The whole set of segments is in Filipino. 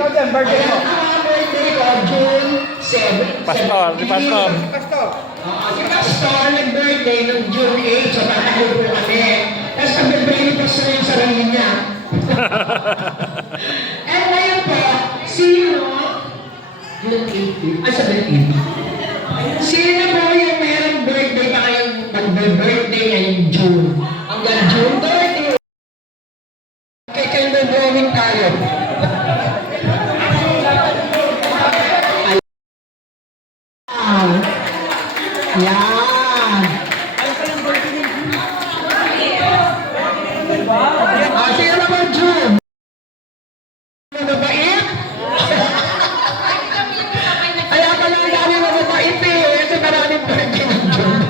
Ikaw din, birthday mo. Birthday ko, June 7. Pastor, si Pastor. Pastor. Si Pastor nag-birthday noong June 8, so tatayo po kami. Tapos nag-birthday ni Pastor yung sarili niya. And ngayon po, sino? June 18. Sa 17. Sino po yung mayroong birthday pa kayong mag-birthday ngayong June? Hanggang June 30. Okay, kayo drawing tayo. Yan. Sino naman June? Mabait? Kaya pala ang dami mabait eh. Kasi maraming birthday ng June.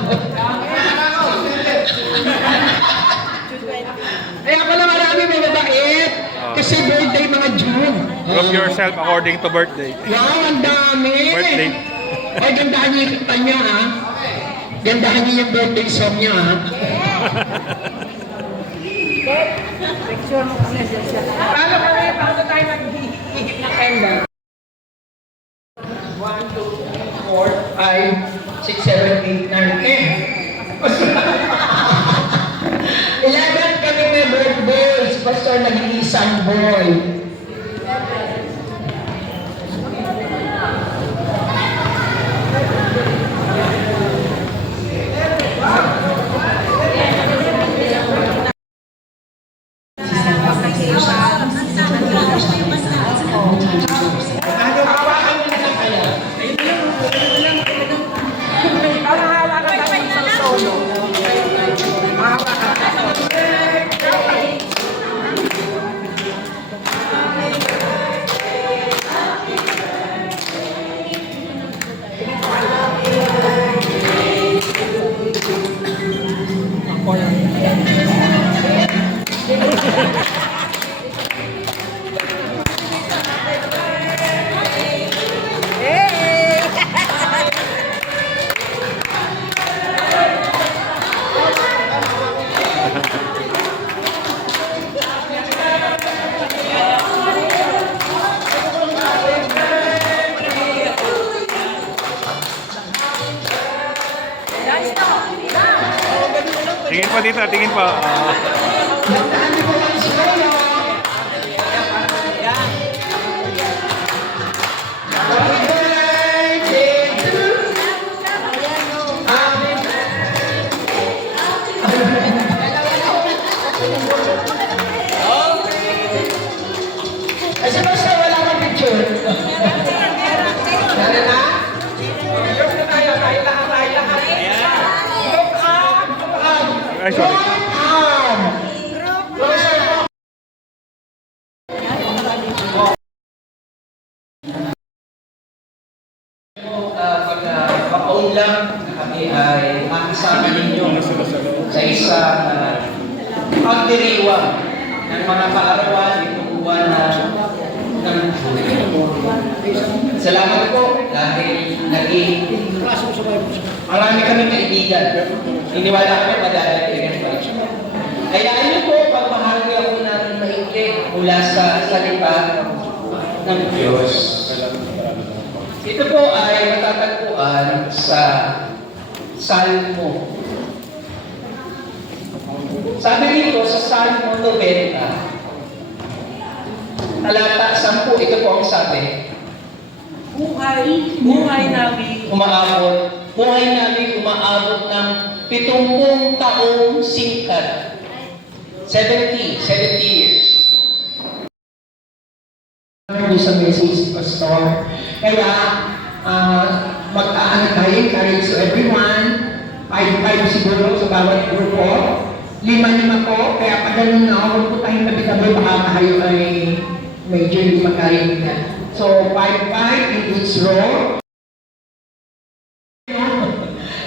Kaya pala marami mabait. Kasi birthday mga June. Group yourself according to birthday. Wow, ang dami. Birthday. Ay, gandahan niyo yung kanta niya, ha? Gandahan niyo yung birthday song niya, ha? Picture mo kami siya. Paano kami? Paano tayo mag-hihigit ng candle? 1, 2, 3, 4, 5, 6, 7, 8, 9, 10. 11 kami may birthdays. Pastor nag-iisang boy. Tingin pa dito, tingin pa. Kasi basta wala kang picture. Sana na? Ay, sorry. Makaon lang na kami ay makasama ninyo sa isang pagdiriwang ng mga kaarawan itong buwan na salamat po dahil naging marami kami kaibigan. Iniwala kami madadagdagan pa. Hayaan niyo po pagmahagi ako natin maikli mula sa salita ng Diyos. Ito po ay matatagpuan sa Salmo. Sabi dito sa Salmo 90, talata 10, ito po ang sabi. Buhay namin. Buhay namin umaabot ng 70 taong singkat. 70 years. Sa message, Pastor. Kaya, mag-aano tayo, encourage to everyone. 5-5 siguro sa bawat grupo. 5-5 po, kaya pag ganun na, huwag po tayong tabi-tabi, baka kayo ay medyo hindi magkaibigan. So, 5-5 in each row.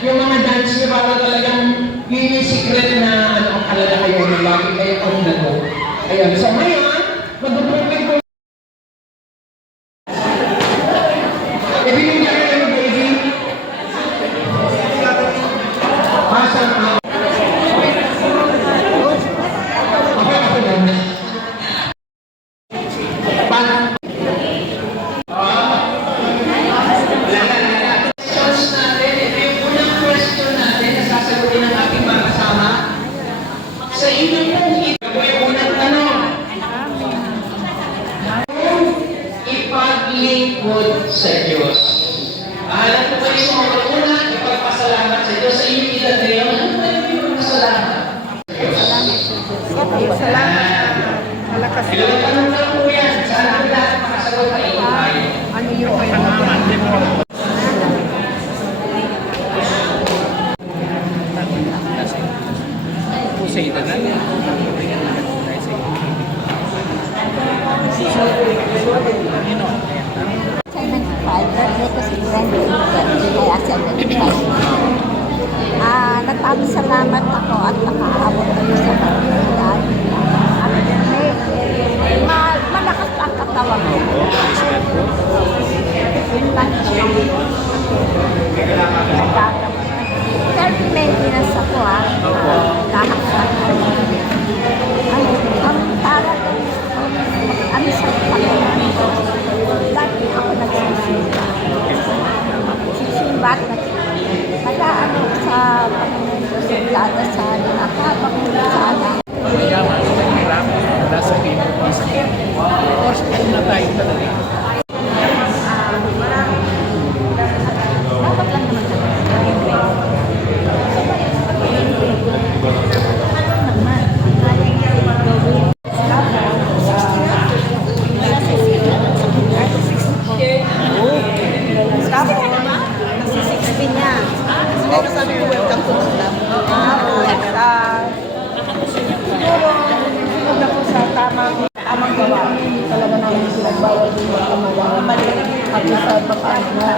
Yung mga dance nyo, para talagang yun yung secret na ano ang kalala kayo ng bakit kayo ang nato. Ayan, so ngayon, mag-grouping ko. Ibigin niya kayo ng baby. Pasang out. Okay, ako lang. paglingkod sa Diyos. Alam ko kayo sa mga una, ipagpasalamat sa Diyos sa inyong edad ngayon. Ano ba yung ipagpasalamat? Salamat. Malakas ka. Ilang tanong lang po yan. Sana po lahat makasagot na ito tayo. Ano yung kailangan? Birthday ko si Brenda. Kaya 75. Nagpapasalamat ako at nakaabot ako sa pagkakas. Malakas ang katawan ko. Yun lang siya. Maintenance ako lahat sa ang para ano sa pagkakas. Lagi ako nagsisimba. Sisimba at nag-ano sa Panginoon ko sa dadasal at habang sana. Dapat lang naman tamang gawa. Talaga namin sinagbawal din yung kamawa. Mali. At sa papaano na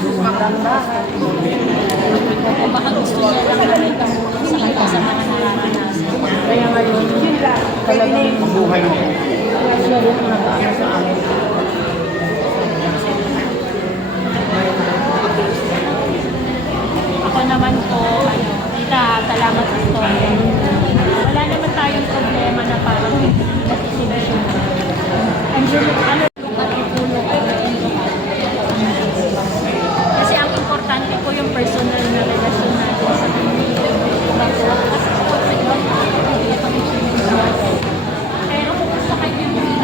lumang bahay. baka gusto niya lang nakita sa mga nararanasan. Kaya ngayon, yun lang. Talaga yung buhay mo. Siya rin ang nag-ano sa amin. Ako naman po, tita, salamat sa story. Wala naman tayong problema na parang nagsisinasyon. Kasi ang importante po yung personal na relasyon natin sa pero kung gusto kayo yung hindi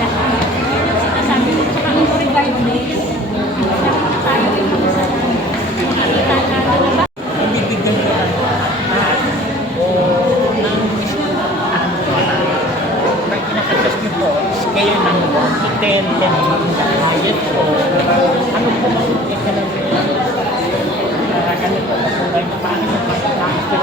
lahat, yun ang sinasabi ko. Tsaka ang regardless, nakita tayo rin kami sa makakita natin na kayo ng 1 to 10, 10 hayat po. Ano po mabuti ka lang ganito po kayo na paano yung pagkakasip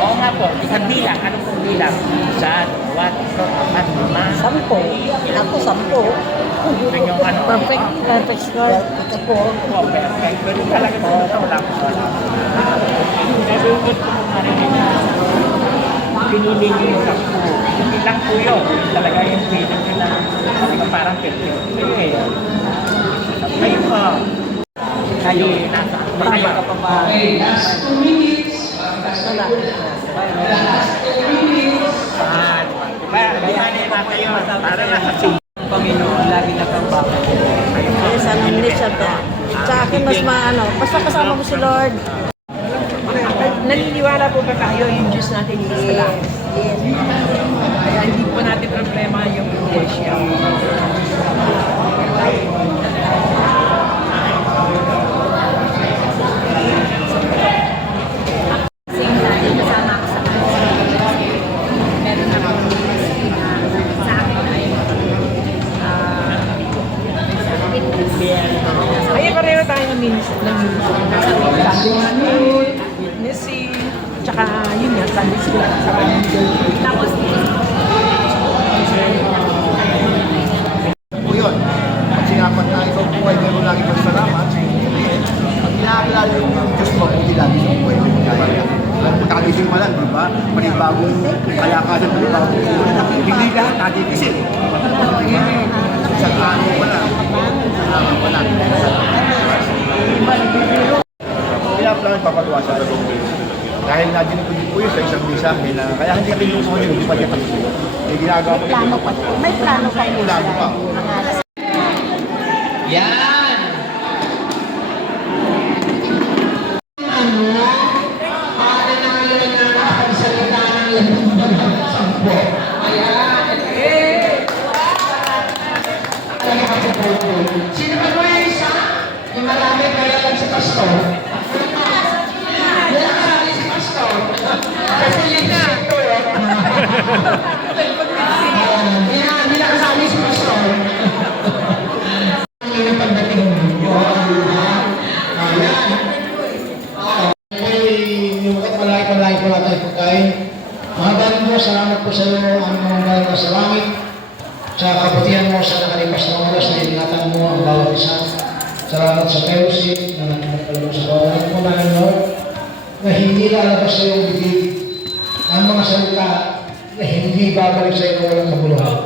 oo nga po, isang bilang, ano pong bilang? Isa, dalawa, tatlo, apat, lima. 10. Ako 10. Yun yung ano? Perfect score. Ito po. Oh, perfect. Pero talaga po, wala po. Pero good po nga rin yun. Pinili nyo yung 10. Hindi lang po yun. Talaga yung feeling nyo na parang 50. Eh, kayo po. Kayo nasa. Kayo ka pa ba? Okay, last 2 minutes. Last 2 minutes. Diba kayo para nasa Panginoon, lagi nakabaka. Sana hindi siya ba? Sa akin mas maano. Basta kasama mo si Lord. Naniniwala po ba tayo yung Diyos natin yung isa lang? Yes. Kaya hindi po natin problema yung iglesia. Ay, pareho tayo ng ministry. Witnessing, tsaka yun nga, Sunday school at saka tapos po yun. Pag sinapat na ikaw buhay, meron lagi kang salamat. Pag nakakilala yung Diyos mo, hindi lagi sa buhay. Pagkakagising pa lang, di ba? Panibagong kalakasan, panibagong hindi lahat nagigising. Isang araw pa lang. Salamat pa lang. Kaya pala nagpapagawa sa tatong dahil nadinig ko din po yun sa isang mensahe na kaya hindi kayo yung mga hindi pa niya pagsusunod. May ginagawa ko. plano pa. May plano pa yun. Plano pa. Yan! Ano? Nanalo po. Ayan. Sino ba po yung isa? Yung marami kaya lang si Pastor. Wala ka si Pastor. Kasi lipstick ko eh. Hindi na kasali si Pastor. Ang yung pagdating mo. Ayan. Yung malaki po natin pagkain. Mga galing mo, salamat po sa iyo, ang mga galing mo sa langit. Sa kabutihan mo sa nakalipas na oras na iningatan mo ang bawat isa. Salamat sa fellowship na nagpapalo sa bawat mo na Lord, na hindi lalabas sa iyong bibig ang mga salita na hindi babalik sa iyo walang kabuluhan.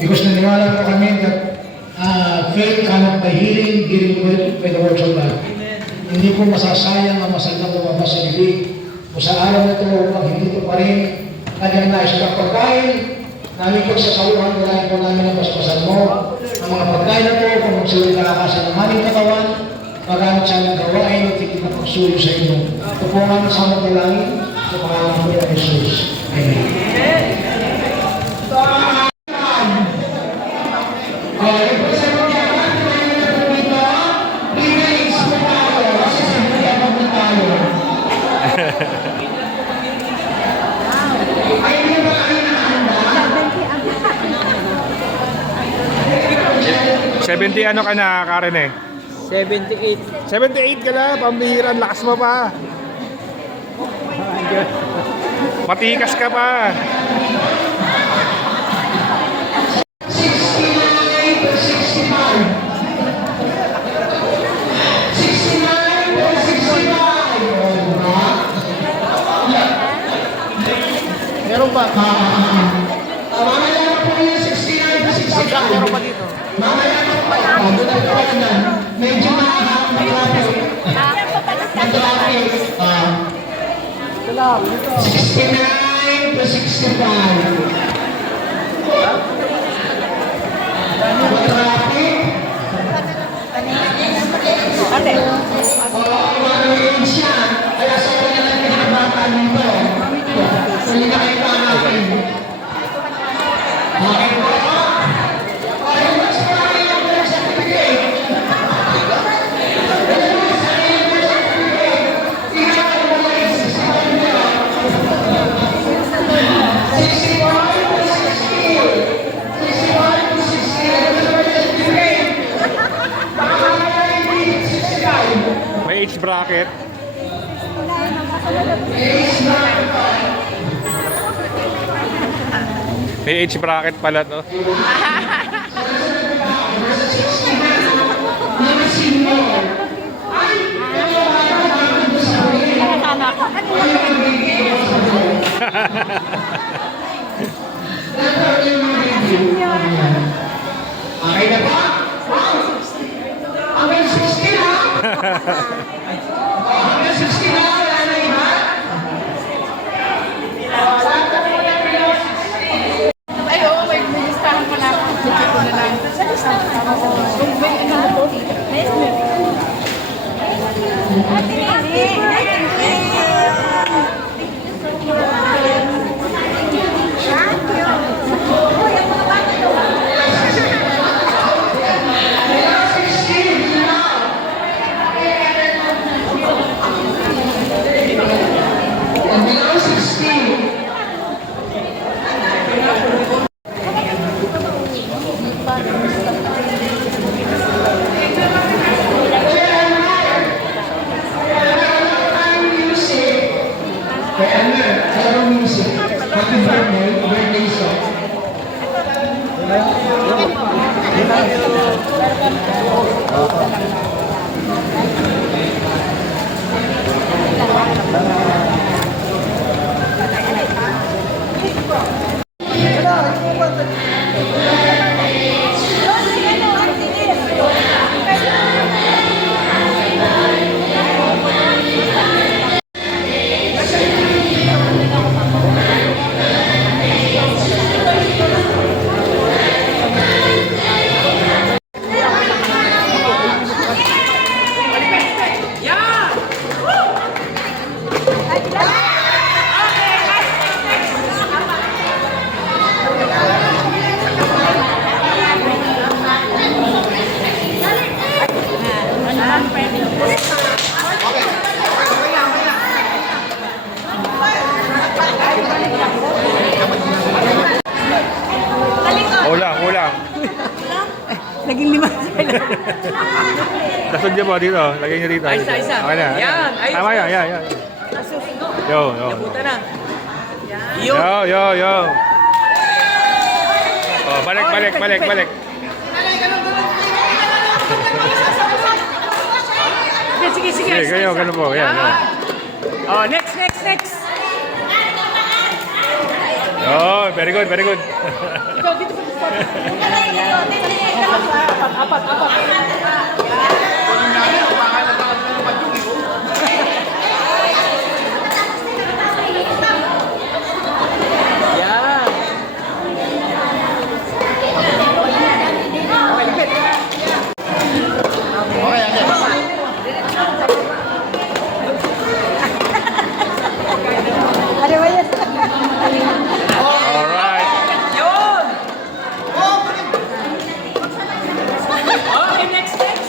Because naniwala po kami that faith cannot by healing, given by the words of God. Hindi po masasayang ang masalita lumabas sa bibig. O sa araw na ito, pag hindi ito pa rin, kanyang nais na pagkain, namin po sa kaluhan, wala po namin ang paspasan mo. Ang mga pagkain na ito, kung magsulit nakakasan ng maling katawan, magamit sa aming gawain at tikit na pagsuyo sa inyo. Ito po ang aming samang dalangin sa pangalan po ng Jesus. Amen. $70 ano ka na, Karen eh? 78. 78 ka na, pambihira, lakas mo pa. Matikas ka pa. 69 to 65. 69 to 65. Meron ba? Mamaya na po yung 69 to 65. Meron pa dito. Mamaya na po. Doon na po kayo na. Medyo mahahang mag-traffic. Mag-traffic. 69 to 65. Mag-traffic. Ate. Maraming siya. Kaya sa kanya lang pinabata nito. Hindi na kayo panapin. Okay po. Okay, mas marami yung birth certificate. May age bracket. May age bracket pala to. Okay na ba? Wow! Hanggang 60 na? Hanggang 60 na? Wala na iba? Ay, oo, may listahan pala ako. Sige ko na lang. Sa listahan ako. May ano po? Ate Nene! Hanggang 60. Happy birthday song. Dasod niyo po dito. Lagay niyo dito. Ayos na, ayos na. Okay na. Yan, ayos Tama na. yan, yan, yan. Nasusundo. Yo, yo. Nabuta na. Yun. Yo, yo, yo. Oh, balik, balik, balik, balik. Sige, sige. Sige, ganyan, ganun po. Yan, yan. Oh, next, next, next. Oh, very good, very good. Ikaw, dito pa. Apat. Yan. Okay, lapit. Okay, ate. Alright. Yun! Okay, next, next.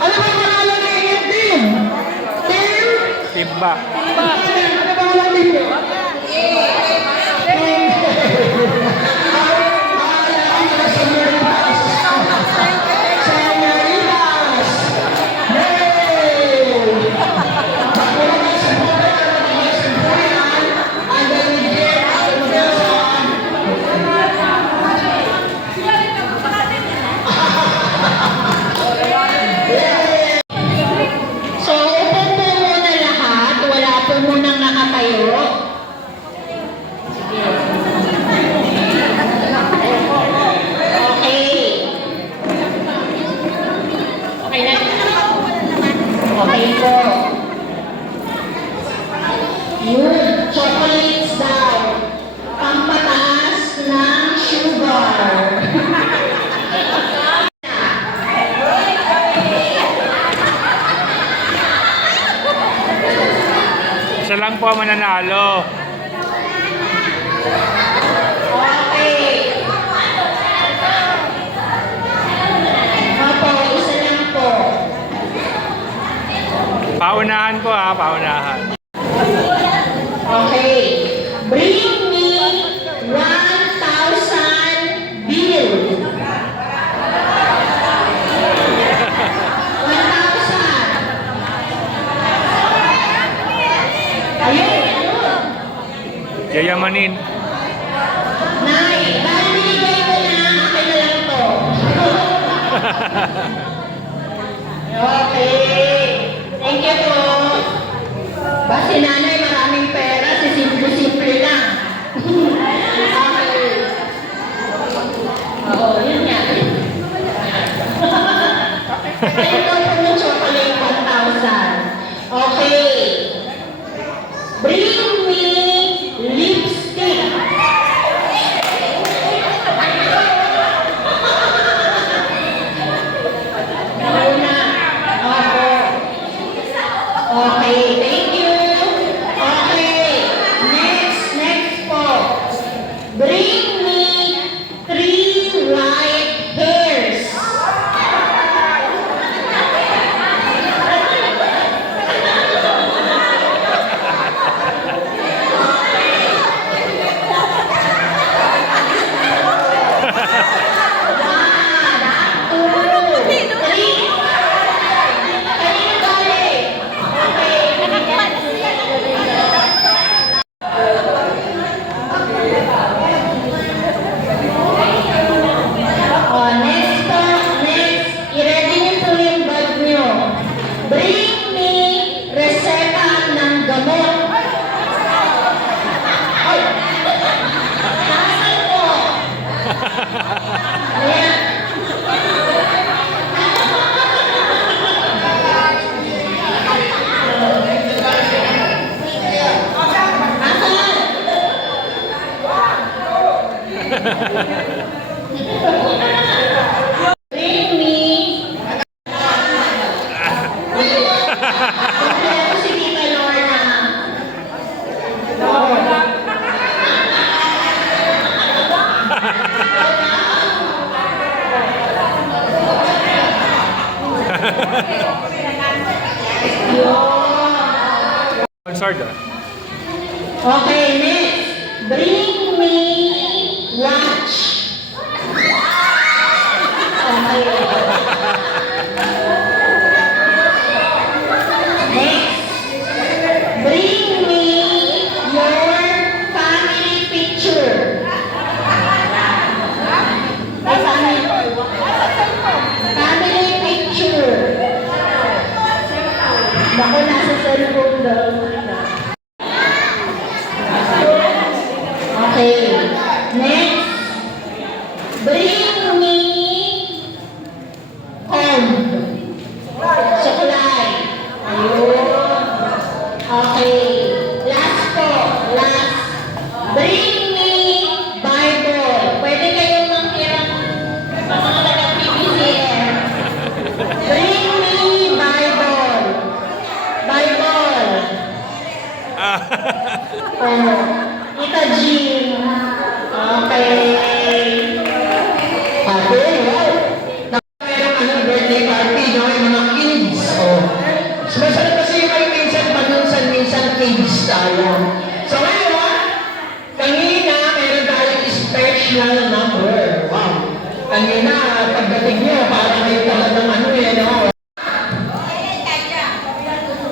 Ano ba pangalan ng inyong team? Team? Timba. Ano ba pangalan ninyo? So, upo po muna lahat. Wala po munang nakatayo. Okay. Okay na. Okay po. Yun, chocolates daw. Pampataas ng sugar. Isa lang po mananalo. Okay. Opo, isa lang po. Paunahan po ha, paunahan. Okay. Bring me 1,000 bill. 1,000. Ayun. Yayamanin. Nay, dahil binigay ko na, akin na lang to. Okay. Thank you po. Basta si nanay maraming pera, si simple-simple lang. Okay. Oo, yun nga. Ayun daw po ng chocolate 1,000. Okay. Bring me lipstick. Una. Opo. Okay, thank you. Okay. Next po. Bring me 3 white hairs. Next, i-ready niyo po yung bag niyo. Bring me reseta ng gamot. Ay! Nasaan po? Ayan. Bring me. Kompleto si Tita Lorna. Sponsored ah. Okay, next. Bring me lunch. Okay. Next. Bring me your family picture. Family picture. Bako nasa cellphone daw. Okay. Next. Bring me home. Suklay. Ayun. Okay. Last po. Last. Bring me Bible. Pwede kayong manghiram sa mga taga-PBCM. Bring me Bible. Bible. Oh. Tita Jean. Okay. Ate, wow. Merong anong birthday party, no? Yung mga kids. Oh. Sumasalit kasi yung kayo minsan, minsan kids tayo. So ngayon, kanina, meron tayong special number. Wow. Kanina, pagdating nyo, parang kayo talagang ano yan, no?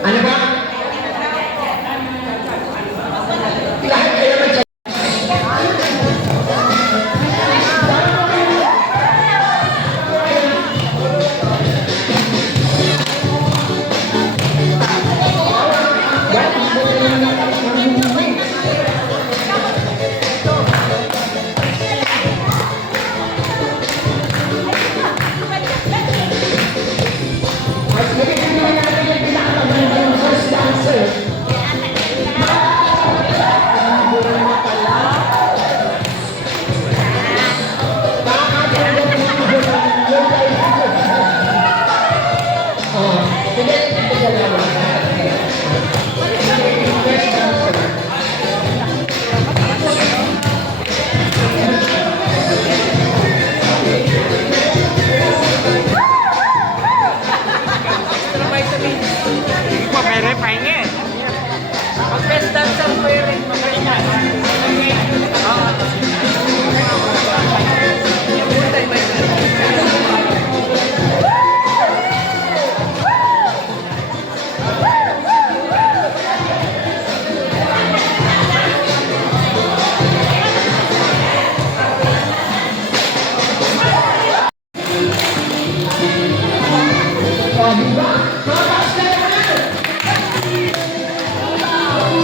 Ano ba? Lahat kayo mag- Po, mere pahingi. Mag-best dancer ko yun rin. Magaling.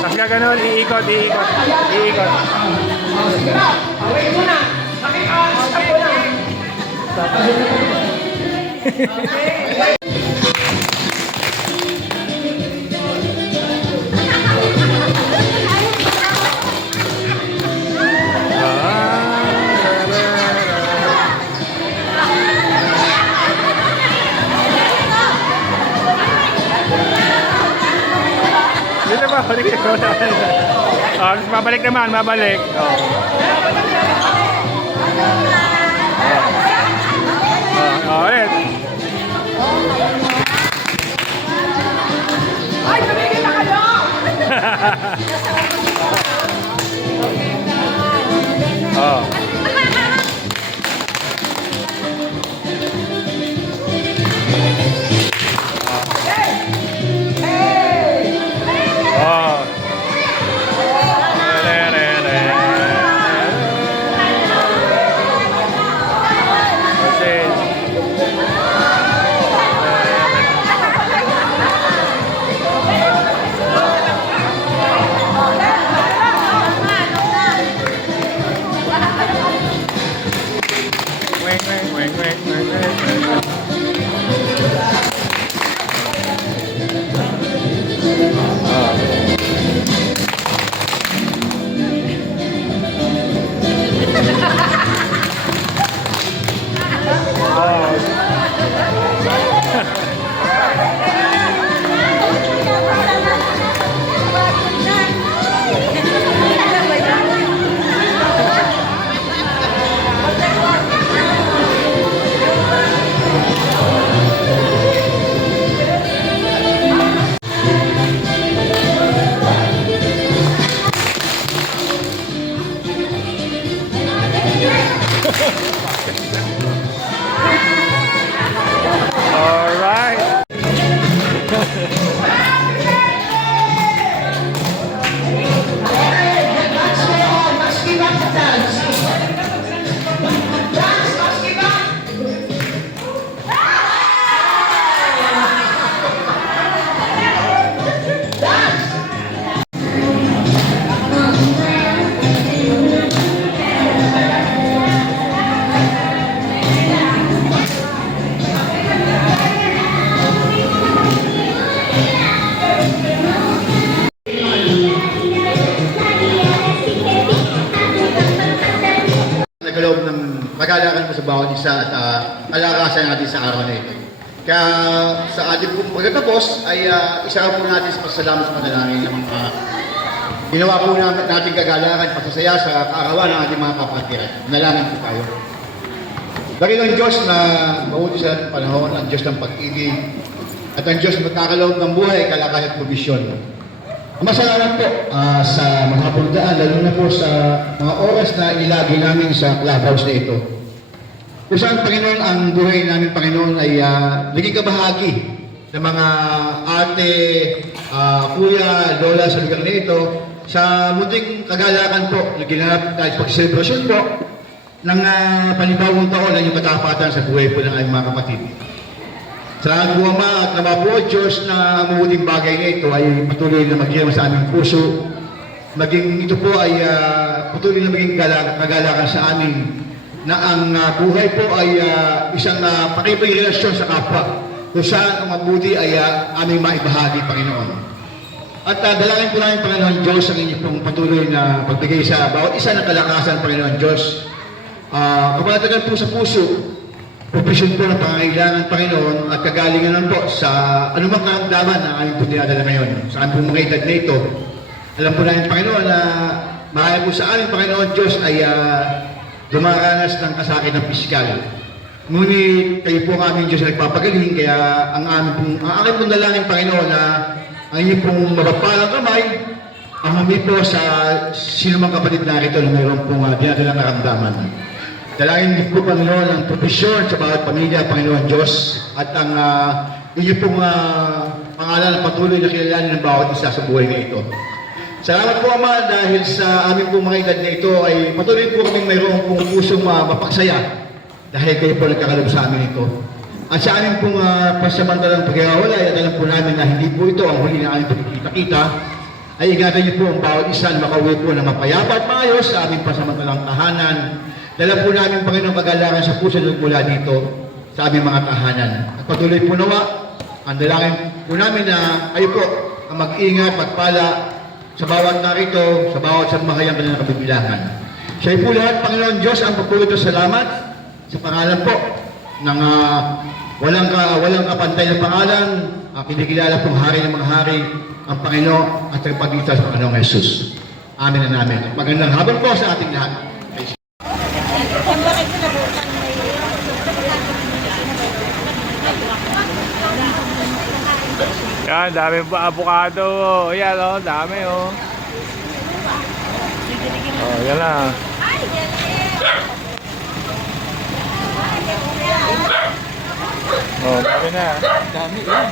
Tapos gaganon, iikot. Iikot. Wait muna. Stop mo lang. Dito ba? Balik ko. Babalik naman, babalik. Ulit. Ay, tumigil na kayo! sa bawat isa at alakasan natin sa araw na ito. Kaya sa ating pong pagkatapos ay isa po natin sa pasalamat sa panalangin ng mga ginawa po natin kagalakan, pasasaya sa kaarawan ng ating mga kapatiran. Nalangin po tayo. Dahil ang Diyos na mabuti sa panahon, ang Diyos ng pag-ibig, at ang Diyos magkakaloob ng buhay, kalakasan at provisyon. Masalamat po sa mga pagdaan, lalo na po sa mga oras na ilagay namin sa clubhouse na ito. Kung saan, Panginoon, ang buhay namin, Panginoon, ay naging kabahagi ng mga ate, kuya, lola sa lugar na ito, sa munting kagalakan po na ginanap dahil pag-celebration po ng panibagong taon na yung katapatan sa buhay po ng aming mga kapatid. Salamat po Ama at naman po Diyos na ang mabuting bagay na ito ay patuloy na maging sa aming puso. Maging ito po ay patuloy na maging kagalakan sa amin na ang buhay po ay isang pakipay relasyon sa kapwa kung saan ang mabuti ay aming maibahagi, Panginoon. At dalangin po namin, Panginoon Diyos, ang inyong pong patuloy na pagbigay sa bawat isa ng kalakasan, Panginoon Diyos. Kapanatagan po sa puso, provision po ng pangangailangan, Panginoon, at kagalingan lang po sa anumang karamdaman na aming po dinadala ngayon. Sa aming mga edad na ito, alam po namin, Panginoon, na marami po sa amin, Panginoon Diyos, ay dumaranas ng kasakit ng pisikal. Ngunit kayo po ang aming Diyos na nagpapagaling, kaya ang aking pong dalangin, Panginoon, na ang inyong pong mapapalang kamay, ang humingi po sa sinumang kapatid na rito na mayroon pong dinadalang karamdaman. Dalangin niyo po, Panginoon, ang provisyon sa bawat pamilya, Panginoon Diyos, at ang inyong pong pangalan patuloy na kilalanin ng bawat isa sa buhay na ito. Salamat po, Ama, dahil sa aming pong mga edad na ito ay patuloy po kaming mayroon pong pusong mapaksaya dahil kayo po nagkakalob sa amin ito. At sa aming pong pasamantalang pagkakawalay at alam po namin na hindi po ito ang huli na aming pagkikita-kita, ay ingatan niyo po ang bawat isa na makauwi po ng mapayapa at maayos sa aming pasamantalang tahanan. Dala po namin, Panginoon, kagalakan sa puso mula dito sa aming mga tahanan. At patuloy po nawa, ang dalangin po namin na kayo po ang mag-ingat, magpala sa bawat narito, sa bawat samahayang kanilang kabibilangan. Siya po lahat, Panginoon Diyos, ang pagpulito salamat sa pangalan po ng walang kapantay na pangalan, kinikilala pong hari ng mga hari, ang Panginoon at ang pagitan sa Panginoong Jesus. Amin na namin. At magandang hapon po sa ating lahat. Yan, dami pa avocado. Yan, oh, dami, oh. Oh, yan na. Oh, dami na. Dami, eh.